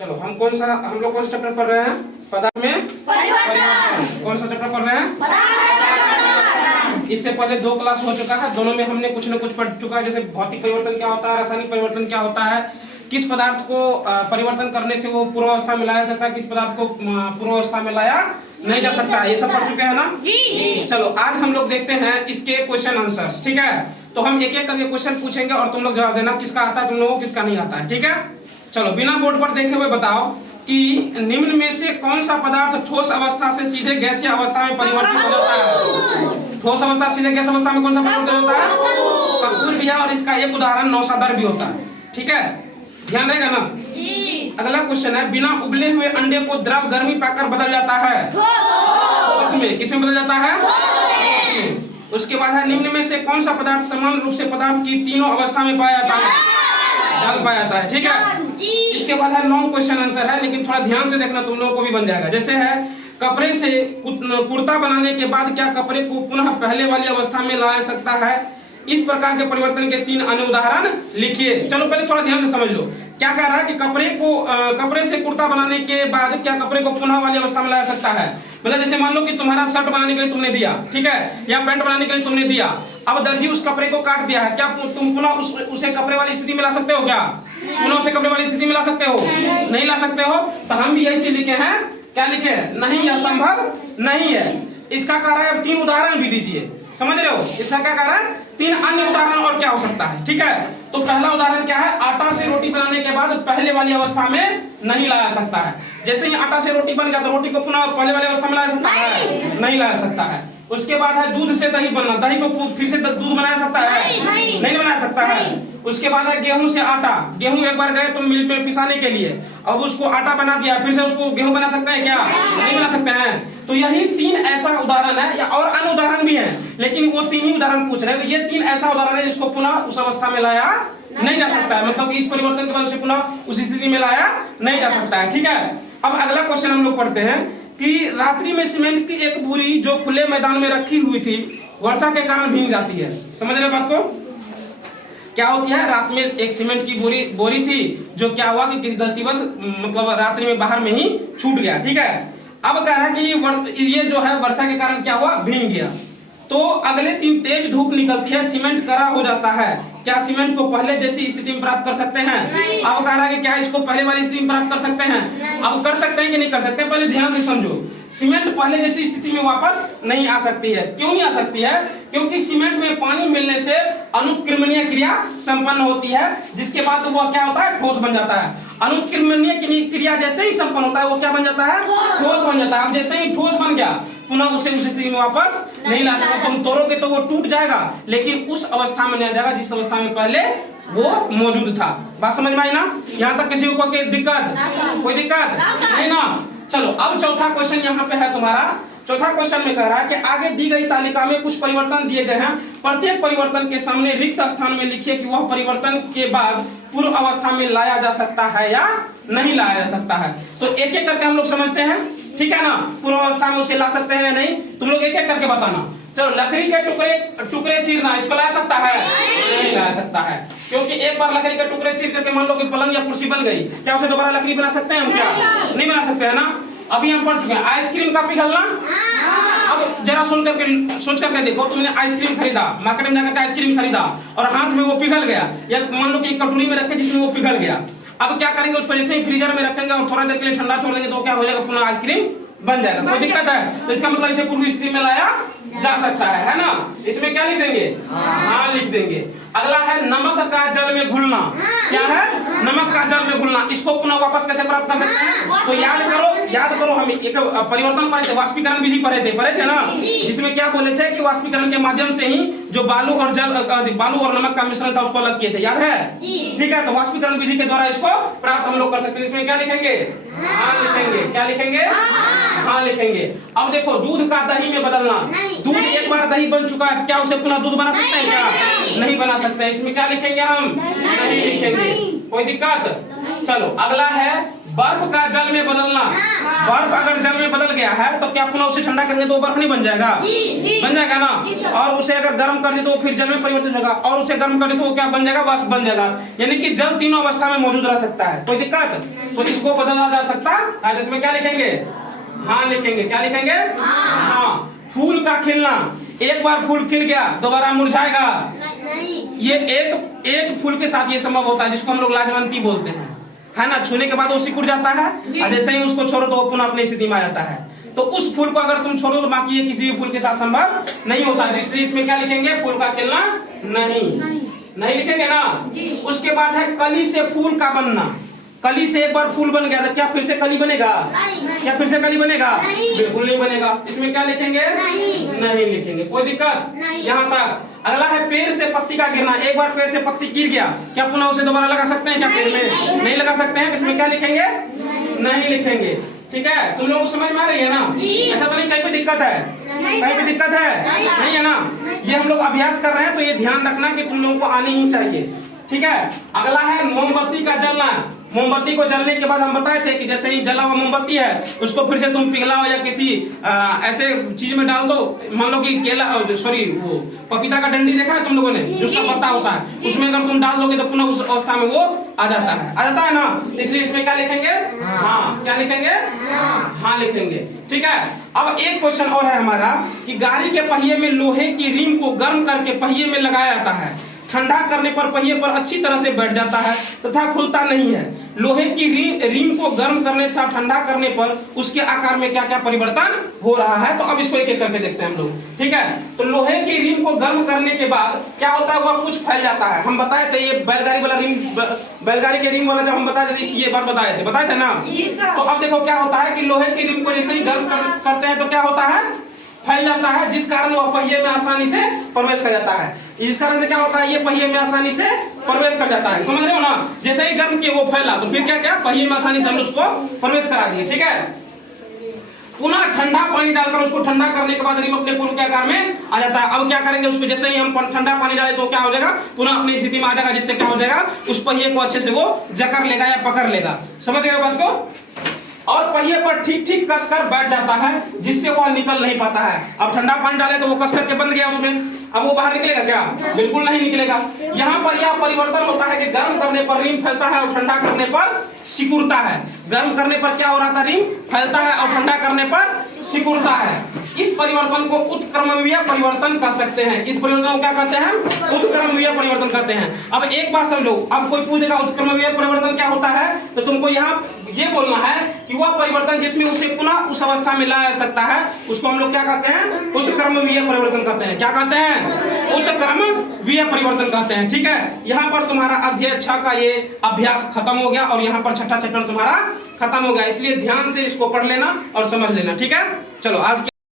चलो हम लोग कौन सा चैप्टर पढ़ रहे हैं? पदार्थ में परिवर्तन। कौन सा चैप्टर पढ़ रहे हैं? इससे पहले 2 क्लास हो चुका है, दोनों में हमने कुछ न कुछ पढ़ चुका है। जैसे भौतिक परिवर्तन क्या होता है, रासायनिक परिवर्तन क्या होता है, किस पदार्थ को परिवर्तन करने से वो पूर्वावस्था में लाया जाता है, किस पदार्थ को पूर्वावस्था में लाया नहीं जा सकता है, ये सब पढ़ चुके हैं ना जी। चलो आज हम लोग देखते हैं इसके क्वेश्चन आंसर्स। ठीक है, तो हम एक एक करके क्वेश्चन पूछेंगे और तुम लोग जवाब देना किसका आता है तुम लोगों को, किसका नहीं आता है। ठीक है, चलो बिना बोर्ड पर देखे हुए बताओ कि निम्न में से कौन सा पदार्थ ठोस अवस्था से सीधे गैसीय अवस्था में परिवर्तित हो जाता है? ठोस अवस्था सीधे गैस अवस्था में कौन सा परिवर्तन होता है? कपूर भी है, और इसका एक उदाहरण नौसादर भी होता है। ठीक है, ध्यान रहेगा ना जी। अगला क्वेश्चन है, बिना उबले हुए अंडे को द्रव गर्मी पाकर बदल जाता है किसमें बदल जाता है? उसके बाद है, निम्न में से कौन सा पदार्थ समान रूप से पदार्थ की तीनों अवस्था में पाया जाता है? जल पाया जाता है। ठीक है, इसके बाद है लॉन्ग क्वेश्चन आंसर है, लेकिन थोड़ा ध्यान से देखना, तुम लोगों को भी बन जाएगा। जैसे है, कपड़े से कुर्ता बनाने के बाद क्या कपड़े को पुनः पहले वाली अवस्था में लाया सकता है? इस प्रकार के परिवर्तन के 3 अन्य उदाहरण लिखिए। चलो पहले थोड़ा ध्यान से समझ लो, क्या कह रहा है कि कपड़े से कुर्ता बनाने के बाद क्या कपड़े को पुनः वाली अवस्था में लाया सकता है? मतलब जैसे मान लो कि तुम्हारा शर्ट बनाने के लिए तुमने दिया, ठीक है, या पैंट बनाने के लिए तुमने दिया, अब दर्जी उस कपड़े को काट दिया है, क्या तुम पुनः उसे कपड़े वाली स्थिति में ला सकते हो? क्या पुनः उसे कपड़े वाली स्थिति में ला सकते हो? नहीं ला सकते हो। तो हम भी यही चीज लिखे हैं, क्या लिखे? नहीं, यह संभव नहीं है। इसका कारण है, अब 3 उदाहरण भी दीजिए, समझ रहे हो? इसका क्या कारण? 3 अन्य उदाहरण और क्या हो सकता है? ठीक है, तो पहला उदाहरण क्या है? आटा से रोटी बनाने के बाद पहले वाली अवस्था में नहीं लाया सकता है। जैसे ही आटा से रोटी बन गया तो रोटी को पुनः पहले वाली अवस्था में लाया सकता है? नहीं लाया सकता है। उसके बाद है, दूध से दही बनना, दही को फिर से दूध बनाया सकता है? नहीं बना सकता है। उसके बाद है, गेहूं से आटा, गेहूं एक बार गए तो मिल में पिसाने के लिए, अब उसको आटा बना दिया, फिर से उसको गेहूं बना सकते हैं? क्या नहीं बना सकते हैं। तो यही 3 ऐसा उदाहरण है, या और अन्य उदाहरण भी है, लेकिन वो 3 ही उदाहरण पूछ रहे हैं। ये 3 ऐसा उदाहरण है जिसको पुनः उस अवस्था में लाया नहीं जा सकता है, मतलब इस परिवर्तन के बाद उसे पुनः उस स्थिति में लाया नहीं जा सकता है। ठीक है, अब अगला क्वेश्चन हम लोग पढ़ते हैं कि रात्रि में सीमेंट की एक बोरी जो खुले मैदान में रखी हुई थी वर्षा के कारण भीग जाती है। समझ रहे बात को? क्या होती है? रात में एक सीमेंट की बोरी थी, जो क्या हुआ कि किसी गलतीवश मतलब रात्रि में बाहर में ही छूट गया। ठीक है, अब कह रहा है कि ये जो है वर्षा के कारण क्या हुआ? भीग गया। तो अगले दिन तेज धूप निकलती है, सीमेंट कड़ा हो जाता है, क्या सीमेंट को पहले जैसी स्थिति में प्राप्त कर सकते हैं? अब कह रहा है कि क्या इसको पहले वाली स्थिति में प्राप्त कर सकते हैं? अब कर सकते हैं कि नहीं कर सकते? पहले ध्यान से समझो, सीमेंट पहले जैसी स्थिति में वापस नहीं आ सकती है। क्यों नहीं आ सकती है? क्योंकि सीमेंट में पानी मिलने से अनुत्क्रमणीय क्रिया संपन्न होती है, जिसके बाद वो क्या होता है? ठोस बन जाता है। अनुत्क्रमणीय क्रिया जैसे ही संपन्न होता है वो क्या बन जाता है? ठोस बन जाता है। अब जैसे ही ठोस बन गया, पुनः उसे उस स्थिति में वापस नहीं ला सकते। तुम तोड़ोगे तो वो टूट जाएगा, लेकिन उस अवस्था में नहीं आ जाएगा जिस अवस्था में पहले वो मौजूद था। बात समझ में आई ना? यहाँ तक किसी को कोई दिक्कत नहीं ना? चलो अब चौथा क्वेश्चन यहाँ पे है तुम्हारा। चौथा क्वेश्चन में कह रहा है कि आगे दी गई तालिका में कुछ परिवर्तन दिए गए हैं, प्रत्येक परिवर्तन के सामने रिक्त स्थान में लिखिए कि वह परिवर्तन के बाद पूर्व अवस्था में लाया जा सकता है या नहीं लाया जा सकता है। तो एक एक करके हम लोग समझते हैं, ठीक है ना? पूर्व अवस्था में उसे ला सकते हैं या नहीं, तुम लोग एक एक करके बताना। चलो, लकड़ी के टुकड़े चीरना, इसको ला सकता है? नहीं ला सकता है, क्योंकि एक बार लकड़ी के टुकड़े चीर करके मान लो कि पलंग या कुर्सी बन गई, क्या उसे दोबारा लकड़ी बना सकते हैं हम? क्या नहीं बना सकते हैं ना? अभी हम पढ़ चुके हैं आइसक्रीम का पिघलना। अब जरा सोच करके देखो, तुमने आइसक्रीम खरीदा, मार्केट में जाकर आइसक्रीम खरीदा और हाथ में वो पिघल गया, या मान लो कि एक कटोरी में रखे जिसमें वो पिघल गया। अब क्या करेंगे? उसको जैसे ही फ्रीजर में रखेंगे और थोड़ा देर के लिए ठंडा छोड़ देंगे तो क्या हो जाएगा? पुनः आइसक्रीम बन जाएगा। कोई दिक्कत है? तो इसका मतलब इसे पूर्व स्थिति में लाया जा सकता है ना? इसमें क्या लिख देंगे? हाँ लिख देंगे। अगला है नमक का जल में घुलना। क्या है? नमक का जल में घुलना। इसको पुनः वापस कैसे प्राप्त कर सकते हैं? तो याद करो हम एक परिवर्तन पढ़े थे, वाष्पीकरण विधि पढ़े थे ना, जिसमें क्या बोले थे कि वाष्पीकरण के माध्यम से ही जो बालू और नमक का मिश्रण था उसको अलग किए थे, याद है? ठीक है, तो वाष्पीकरण विधि के द्वारा इसको प्राप्त हम लोग कर सकते हैं। इसमें क्या लिखेंगे? हाँ लिखेंगे। क्या लिखेंगे? हाँ लिखेंगे। अब देखो, दूध का दही में बदलना। दूध एक बार दही बन चुका है, क्या उसे पुनः दूध बना सकते हैं? क्या नहीं बना सकते। इसमें क्या लिखेंगे हम? नहीं लिखेंगे। कोई दिक्कत? चलो अगला है बर्फ का जल में बदलना। बर्फ अगर जल में बदल गया है तो क्या पुनः उसे ठंडा करेंगे तो वो बर्फ नहीं बन जाएगा? बन जाएगा ना। और उसे अगर गर्म कर दे तो वो फिर जल में परिवर्तित होगा, और उसे गर्म कर दे तो वो क्या बन जाएगा? वाष्प बन जाएगा। यानी कि जल तीनों अवस्था में मौजूद रह सकता है, कोई दिक्कत? तो इसको बदला जा सकता है। इसमें क्या लिखेंगे? हाँ लिखेंगे। क्या लिखेंगे? हाँ। फूल का खिलना, एक बार फूल खिल गया दोबारा मुरझाएगा? ये एक फूल के साथ ये संभव होता है, जिसको हम लोग लाजवंती बोलते हैं, है ना। छूने के बाद वो सिकुड़ जाता है, और जैसे ही उसको छोड़ो तो वो पुनः अपनी स्थिति में आ जाता है। तो उस फूल को अगर तुम छोड़ो तो बाकी ये किसी भी फूल के साथ संभव नहीं होता है। इसलिए इसमें क्या लिखेंगे? फूल का खिलना नहीं लिखेंगे ना। उसके बाद है कली से फूल का बनना। कली से एक बार फूल बन गया तो क्या फिर से कली बनेगा? क्या फिर से कली बनेगा? बिल्कुल नहीं बनेगा। इसमें क्या लिखेंगे? नहीं लिखेंगे। कोई दिक्कत? यहाँ तक। अगला है पेड़ से पत्ती का गिरना। एक बार पेड़ से पत्ती गिर गया, क्या पुनः उसे दोबारा लगा सकते हैं? क्या पेड़ में नहीं लगा सकते हैं। इसमें क्या लिखेंगे? नहीं लिखेंगे। ठीक है, तुम लोग समझ में आ रही है ना? ऐसा तो नहीं कहीं पे दिक्कत है? कहीं पे दिक्कत है? नहीं है ना। ये हम लोग अभ्यास कर रहे हैं तो ये ध्यान रखना कि तुम लोगों को आनी ही चाहिए। ठीक है। अगला है मोमबत्ती का जलना। मोमबत्ती को जलने के बाद हम बताए थे कि जैसे ही जला हुआ मोमबत्ती है उसको फिर से तुम पिघलाओ या किसी ऐसे चीज में डाल दो। मान लो कि केला वो पपीता का डंडी देखा है तुम लोगों ने, जिसका पत्ता होता है, उसमें अगर तुम डाल दोगे तो पुनः उस अवस्था में वो आ जाता है ना। इसलिए इसमें क्या लिखेंगे? हाँ। क्या लिखेंगे? हाँ लिखेंगे। ठीक है। अब एक क्वेश्चन और है हमारा कि गाड़ी के पहिए में लोहे की रिम को गर्म करके पहिए में लगाया जाता है। ठंडा करने पर पहिए पर अच्छी तरह से बैठ जाता है तथा खुलता नहीं है। लोहे की रिम को गर्म करने तथा ठंडा करने पर उसके आकार में क्या क्या परिवर्तन हो रहा है, तो अब इसको एक एक करके देखते हैं हम लोग। ठीक है। तो लोहे की रिम को गर्म करने के बाद क्या होता है? वह कुछ फैल जाता है। हम बताए थे ये बैलगाड़ी वाला रिम, बैलगाड़ी के रिम वाला जब हम बताए थे ये बात बताए थे ना। तो अब देखो क्या होता है कि लोहे की रिम को जैसे ही गर्म करते हैं तो क्या होता है? फैल जाता है, जिस कारण वह पहिए में आसानी से प्रवेश कर जाता है। इस कारण से क्या होता है? ये पहिए में आसानी से प्रवेश कर जाता है। समझ रहे हो ना? जैसे ही गर्म किए वो फैला तो फिर क्या पहिए में आसानी से हम उसको प्रवेश करा दिए। ठीक है। पुनः ठंडा पानी डालकर उसको ठंडा करने के बाद रिम अपने पूर्व के आकार में आ जाता है। अब क्या करेंगे? उसको जैसे ही हम ठंडा पानी डाले तो क्या हो जाएगा? पुनः अपनी स्थिति में आ जाएगा, जिससे क्या हो जाएगा? उस पहिए को अच्छे से वो जकड़ लेगा या पकड़ लेगा। समझ गए बात को? और पहिए पर ठीक ठीक कसकर बैठ जाता है, जिससे वह निकल नहीं पाता है। अब ठंडा पानी डाले तो वो कस करके बंद गया उसमें, अब वो बाहर निकलेगा क्या? बिल्कुल नहीं निकलेगा। यहाँ पर यह परिवर्तन होता है कि गर्म करने पर रिम फैलता है और ठंडा करने पर सिकुड़ता है। गर्म करने पर क्या हो रहा था? रिम फैलता है और ठंडा करने पर सिकुड़ता है। इस परिवर्तन को उत्क्रमणीय परिवर्तन कह सकते हैं। इस परिवर्तन को क्या कहते हैं? उत्क्रमणीय परिवर्तन कहते हैं। अब एक बार समझो, अब कोई पूछेगा उत्क्रमणीय परिवर्तन क्या होता है, तो तुमको यहाँ ये बोलना है कि वह परिवर्तन जिसमें उसे पुनः उस अवस्था में लाया जा सकता है उसको हम लोग क्या कहते हैं? उत्क्रमणीय परिवर्तन कहते हैं। क्या कहते हैं? उत्क्रमणीय परिवर्तन कहते हैं। ठीक है। यहाँ पर तुम्हारा अध्याय 6 का ये अभ्यास खत्म हो गया और यहाँ पर छठा चैप्टर तुम्हारा खत्म हो गया। इसलिए ध्यान से इसको पढ़ लेना और समझ लेना। ठीक है। चलो आज